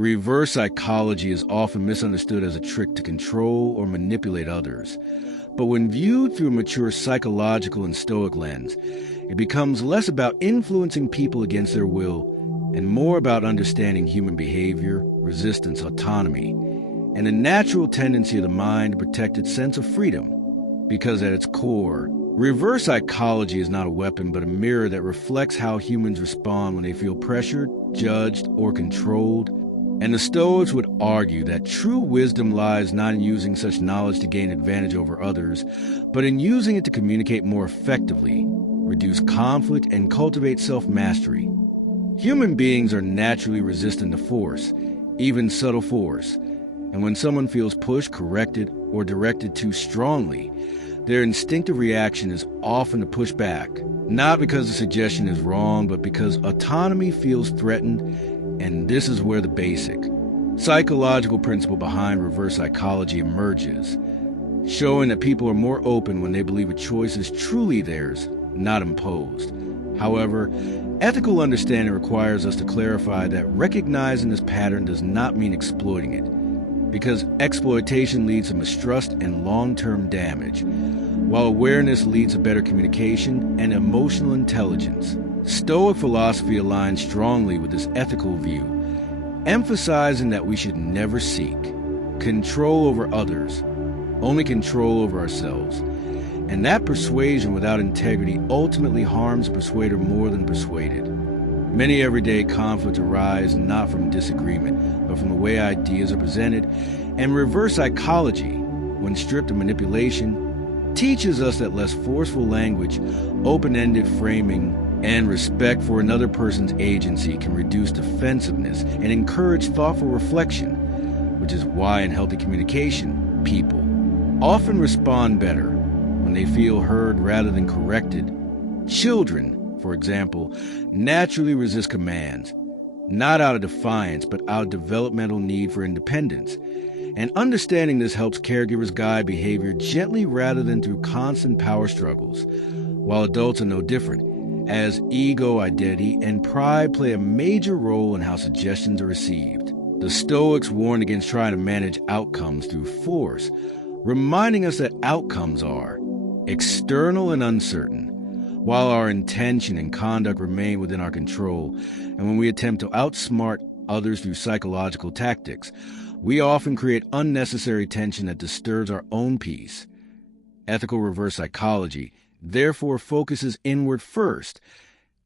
Reverse psychology is often misunderstood as a trick to control or manipulate others. But when viewed through a mature psychological and Stoic lens, it becomes less about influencing people against their will and more about understanding human behavior, resistance, autonomy, and the natural tendency of the mind to protect its sense of freedom. Because at its core, reverse psychology is not a weapon but a mirror that reflects how humans respond when they feel pressured, judged, or controlled. And the Stoics would argue that true wisdom lies not in using such knowledge to gain advantage over others, but in using it to communicate more effectively, reduce conflict, and cultivate self-mastery. Human beings are naturally resistant to force, even subtle force, and when someone feels pushed, corrected, or directed too strongly, their instinctive reaction is often to push back, not because the suggestion is wrong, but because autonomy feels threatened. And this is where the basic psychological principle behind reverse psychology emerges, showing that people are more open when they believe a choice is truly theirs, not imposed. However, ethical understanding requires us to clarify that recognizing this pattern does not mean exploiting it, because exploitation leads to mistrust and long-term damage, while awareness leads to better communication and emotional intelligence. Stoic philosophy aligns strongly with this ethical view, emphasizing that we should never seek control over others, only control over ourselves, and that persuasion without integrity ultimately harms the persuader more than persuaded. Many everyday conflicts arise not from disagreement, but from the way ideas are presented, and reverse psychology, when stripped of manipulation, teaches us that less forceful language, open-ended framing, and respect for another person's agency can reduce defensiveness and encourage thoughtful reflection, which is why in healthy communication, people often respond better when they feel heard rather than corrected. Children, for example, naturally resist commands, not out of defiance, but out of developmental need for independence. And understanding this helps caregivers guide behavior gently rather than through constant power struggles, while adults are no different, as ego, identity, and pride play a major role in how suggestions are received. The Stoics warn against trying to manage outcomes through force, reminding us that outcomes are external and uncertain, while our intention and conduct remain within our control. And when we attempt to outsmart others through psychological tactics, we often create unnecessary tension that disturbs our own peace. Ethical reverse psychology therefore focuses inward first,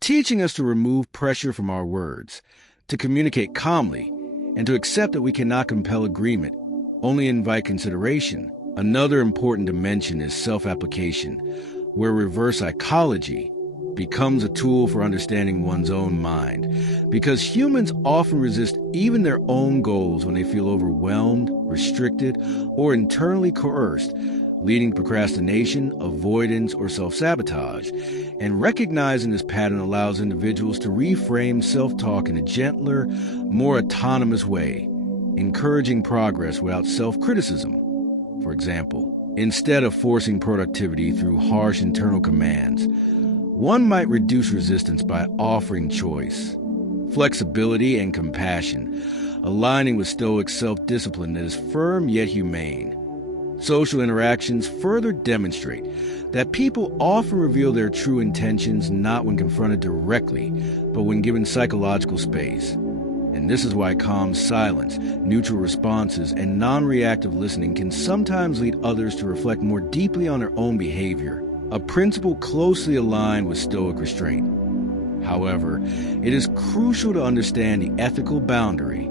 teaching us to remove pressure from our words, to communicate calmly, and to accept that we cannot compel agreement, only invite consideration. Another important dimension is self-application, where reverse psychology becomes a tool for understanding one's own mind, because humans often resist even their own goals when they feel overwhelmed, restricted, or internally coerced, leading to procrastination, avoidance, or self-sabotage. And recognizing this pattern allows individuals to reframe self-talk in a gentler, more autonomous way, encouraging progress without self-criticism. For example, instead of forcing productivity through harsh internal commands, one might reduce resistance by offering choice, flexibility, and compassion, aligning with Stoic self-discipline that is firm yet humane. Social interactions further demonstrate that people often reveal their true intentions not when confronted directly, but when given psychological space. And this is why calm silence, neutral responses, and non-reactive listening can sometimes lead others to reflect more deeply on their own behavior, a principle closely aligned with Stoic restraint. However, it is crucial to understand the ethical boundary,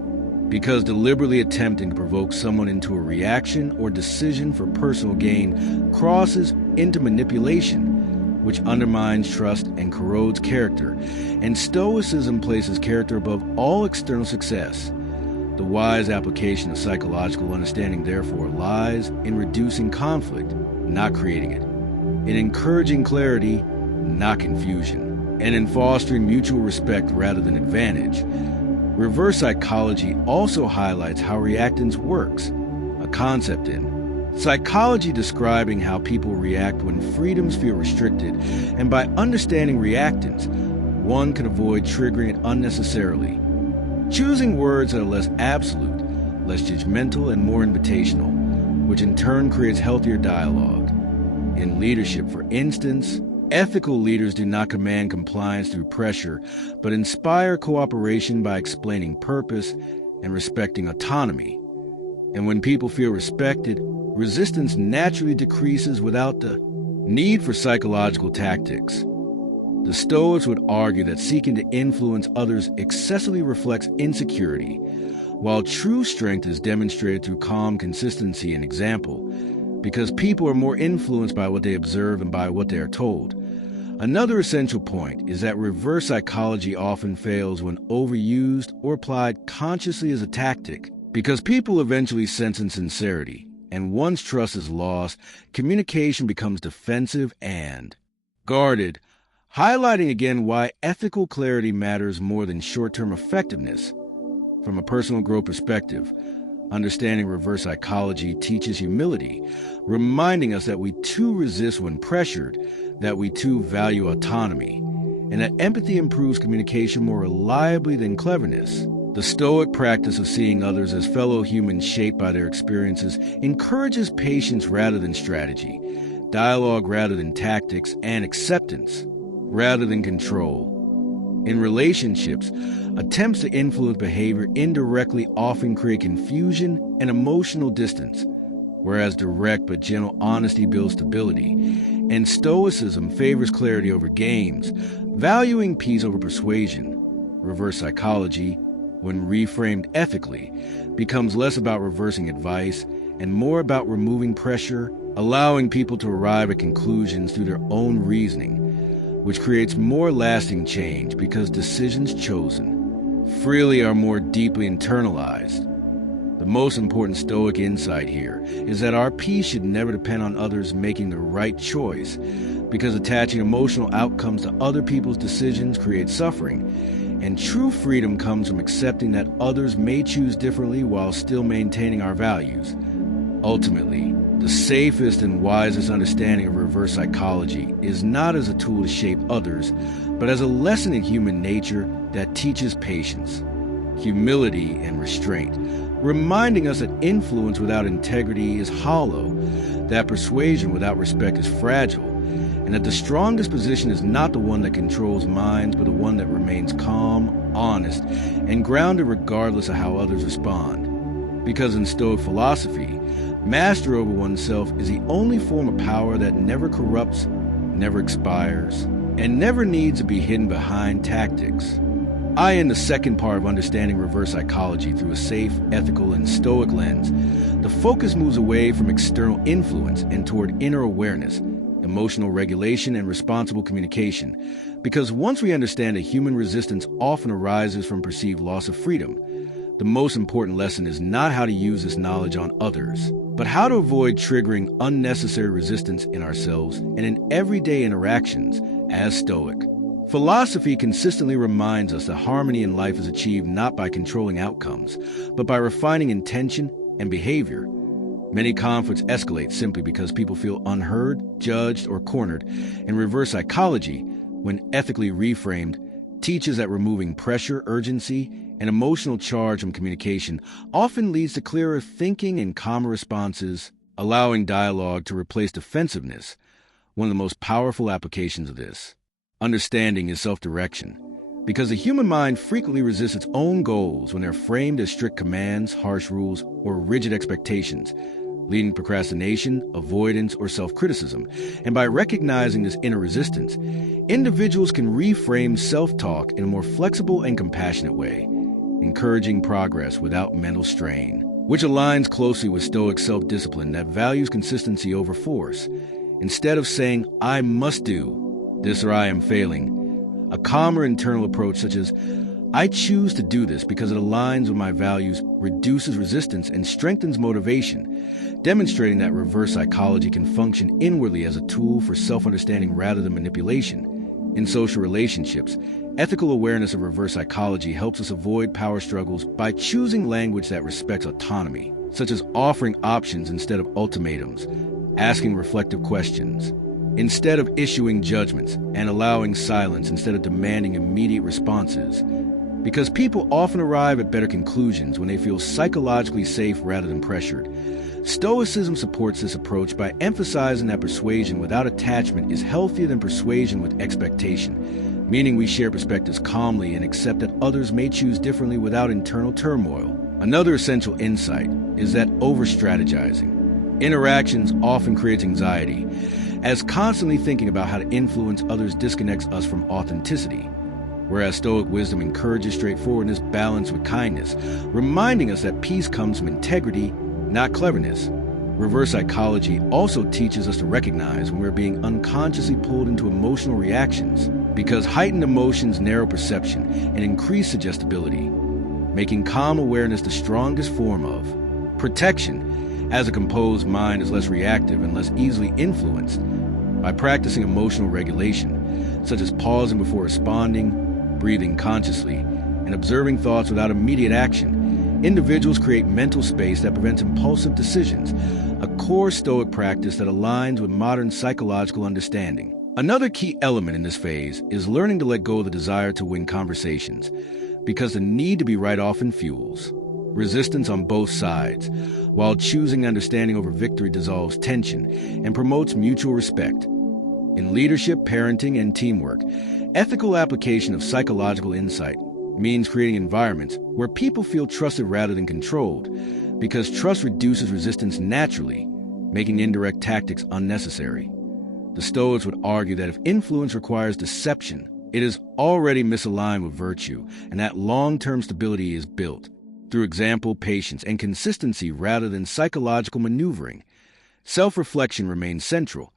because deliberately attempting to provoke someone into a reaction or decision for personal gain crosses into manipulation, which undermines trust and corrodes character. And Stoicism places character above all external success. The wise application of psychological understanding, therefore, lies in reducing conflict, not creating it, in encouraging clarity, not confusion, and in fostering mutual respect rather than advantage. Reverse psychology also highlights how reactance works, a concept in psychology describing how people react when freedoms feel restricted, and by understanding reactance, one can avoid triggering it unnecessarily. choosing words that are less absolute, less judgmental, and more invitational, which in turn creates healthier dialogue. In leadership, for instance, ethical leaders do not command compliance through pressure, but inspire cooperation by explaining purpose and respecting autonomy. And when people feel respected, resistance naturally decreases without the need for psychological tactics. The Stoics would argue that seeking to influence others excessively reflects insecurity, while true strength is demonstrated through calm consistency and example, because people are more influenced by what they observe than by what they are told. Another essential point is that reverse psychology often fails when overused or applied consciously as a tactic, because people eventually sense insincerity, and once trust is lost, communication becomes defensive and guarded, highlighting again why ethical clarity matters more than short-term effectiveness. From a personal growth perspective, understanding reverse psychology teaches humility, reminding us that we too resist when pressured, that we too value autonomy, and that empathy improves communication more reliably than cleverness. The Stoic practice of seeing others as fellow humans shaped by their experiences encourages patience rather than strategy, dialogue rather than tactics, and acceptance rather than control. In relationships, attempts to influence behavior indirectly often create confusion and emotional distance, whereas direct but gentle honesty builds stability. And Stoicism favors clarity over games, valuing peace over persuasion. Reverse psychology, when reframed ethically, becomes less about reversing advice and more about removing pressure, allowing people to arrive at conclusions through their own reasoning, which creates more lasting change because decisions chosen freely are more deeply internalized. The most important Stoic insight here is that our peace should never depend on others making the right choice, because attaching emotional outcomes to other people's decisions creates suffering, and true freedom comes from accepting that others may choose differently while still maintaining our values. Ultimately, the safest and wisest understanding of reverse psychology is not as a tool to shape others, but as a lesson in human nature that teaches patience, humility, and restraint, reminding us that influence without integrity is hollow, that persuasion without respect is fragile, and that the strongest position is not the one that controls minds, but the one that remains calm, honest, and grounded regardless of how others respond. Because in Stoic philosophy, mastery over oneself is the only form of power that never corrupts, never expires, and never needs to be hidden behind tactics. I end the second part of understanding reverse psychology through a safe, ethical, and Stoic lens. The focus moves away from external influence and toward inner awareness, emotional regulation, and responsible communication. Because once we understand that human resistance often arises from perceived loss of freedom, the most important lesson is not how to use this knowledge on others, but how to avoid triggering unnecessary resistance in ourselves and in everyday interactions as Stoic. Philosophy consistently reminds us that harmony in life is achieved not by controlling outcomes, but by refining intention and behavior. Many conflicts escalate simply because people feel unheard, judged, or cornered, and reverse psychology, when ethically reframed, teaches that removing pressure, urgency, and emotional charge from communication often leads to clearer thinking and calmer responses, allowing dialogue to replace defensiveness. One of the most powerful applications of this understanding is self-direction, because the human mind frequently resists its own goals when they're framed as strict commands, harsh rules, or rigid expectations, leading to procrastination, avoidance, or self-criticism. And by recognizing this inner resistance, individuals can reframe self-talk in a more flexible and compassionate way, encouraging progress without mental strain, which aligns closely with Stoic self-discipline that values consistency over force. Instead of saying, "I must do this or I am failing," a calmer internal approach such as, "I choose to do this because it aligns with my values," reduces resistance and strengthens motivation, demonstrating that reverse psychology can function inwardly as a tool for self-understanding rather than manipulation. In social relationships, ethical awareness of reverse psychology helps us avoid power struggles by choosing language that respects autonomy, such as offering options instead of ultimatums, asking reflective questions, instead of issuing judgments, and allowing silence instead of demanding immediate responses. because people often arrive at better conclusions when they feel psychologically safe rather than pressured. Stoicism supports this approach by emphasizing that persuasion without attachment is healthier than persuasion with expectation, meaning we share perspectives calmly and accept that others may choose differently without internal turmoil. Another essential insight is that over-strategizing interactions often creates anxiety, as constantly thinking about how to influence others disconnects us from authenticity, whereas Stoic wisdom encourages straightforwardness balanced with kindness, reminding us that peace comes from integrity, not cleverness. Reverse psychology also teaches us to recognize when we're being unconsciously pulled into emotional reactions, because heightened emotions narrow perception and increase suggestibility, making calm awareness the strongest form of protection, as a composed mind is less reactive and less easily influenced. By practicing emotional regulation, such as pausing before responding, breathing consciously, and observing thoughts without immediate action, individuals create mental space that prevents impulsive decisions, a core Stoic practice that aligns with modern psychological understanding. Another key element in this phase is learning to let go of the desire to win conversations, because the need to be right often fuels resistance on both sides, while choosing understanding over victory dissolves tension and promotes mutual respect. In leadership, parenting, and teamwork, ethical application of psychological insight means creating environments where people feel trusted rather than controlled, because trust reduces resistance naturally, making indirect tactics unnecessary. The Stoics would argue that if influence requires deception, it is already misaligned with virtue, and that long-term stability is built through example, patience, and consistency rather than psychological maneuvering. Self-reflection remains central,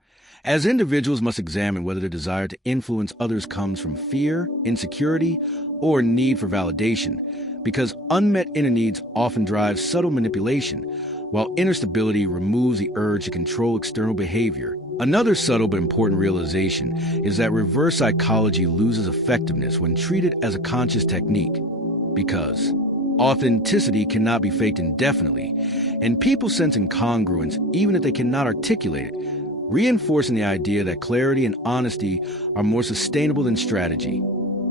as individuals must examine whether their desire to influence others comes from fear, insecurity, or need for validation, because unmet inner needs often drive subtle manipulation, while inner stability removes the urge to control external behavior. Another subtle but important realization is that reverse psychology loses effectiveness when treated as a conscious technique, because authenticity cannot be faked indefinitely, and people sense incongruence even if they cannot articulate it, reinforcing the idea that clarity and honesty are more sustainable than strategy.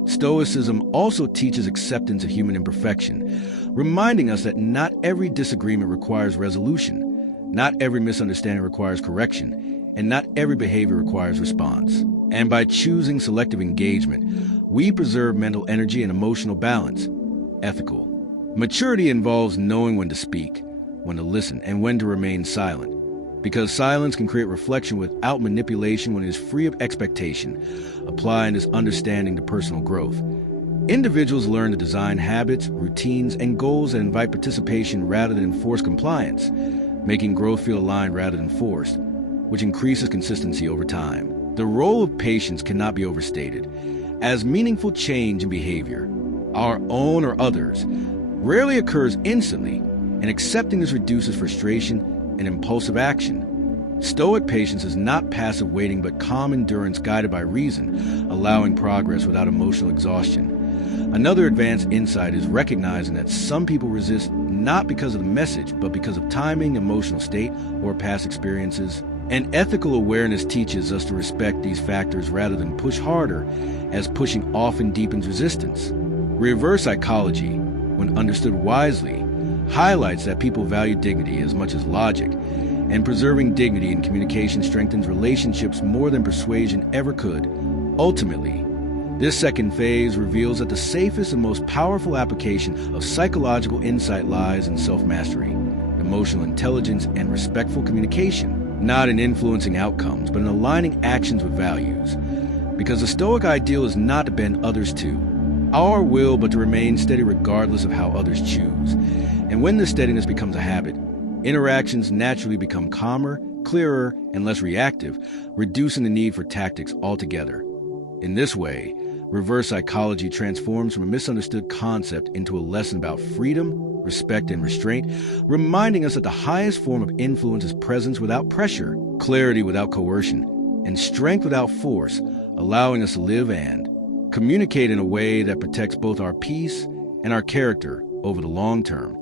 Stoicism also teaches acceptance of human imperfection, reminding us that not every disagreement requires resolution, not every misunderstanding requires correction, and not every behavior requires response. And by choosing selective engagement, we preserve mental energy and emotional balance. Ethical maturity involves knowing when to speak, when to listen, and when to remain silent, because silence can create reflection without manipulation when it is free of expectation, applying this understanding to personal growth. Individuals learn to design habits, routines, and goals that invite participation rather than enforce compliance, making growth feel aligned rather than forced, which increases consistency over time. The role of patience cannot be overstated, as meaningful change in behavior, our own or others, rarely occurs instantly, and accepting this reduces frustration and impulsive action. Stoic patience is not passive waiting but calm endurance guided by reason, allowing progress without emotional exhaustion. Another advanced insight is recognizing that some people resist not because of the message, but because of timing, emotional state, or past experiences. And ethical awareness teaches us to respect these factors rather than push harder, as pushing often deepens resistance. Reverse psychology, when understood wisely, highlights that people value dignity as much as logic, and preserving dignity in communication strengthens relationships more than persuasion ever could. Ultimately, this second phase reveals that the safest and most powerful application of psychological insight lies in self-mastery, emotional intelligence, and respectful communication, not in influencing outcomes, but in aligning actions with values. Because the Stoic ideal is not to bend others to our will, but to remain steady regardless of how others choose. And when this steadiness becomes a habit, interactions naturally become calmer, clearer, and less reactive, reducing the need for tactics altogether. In this way, reverse psychology transforms from a misunderstood concept into a lesson about freedom, respect, and restraint, reminding us that the highest form of influence is presence without pressure, clarity without coercion, and strength without force, allowing us to live and communicate in a way that protects both our peace and our character over the long term.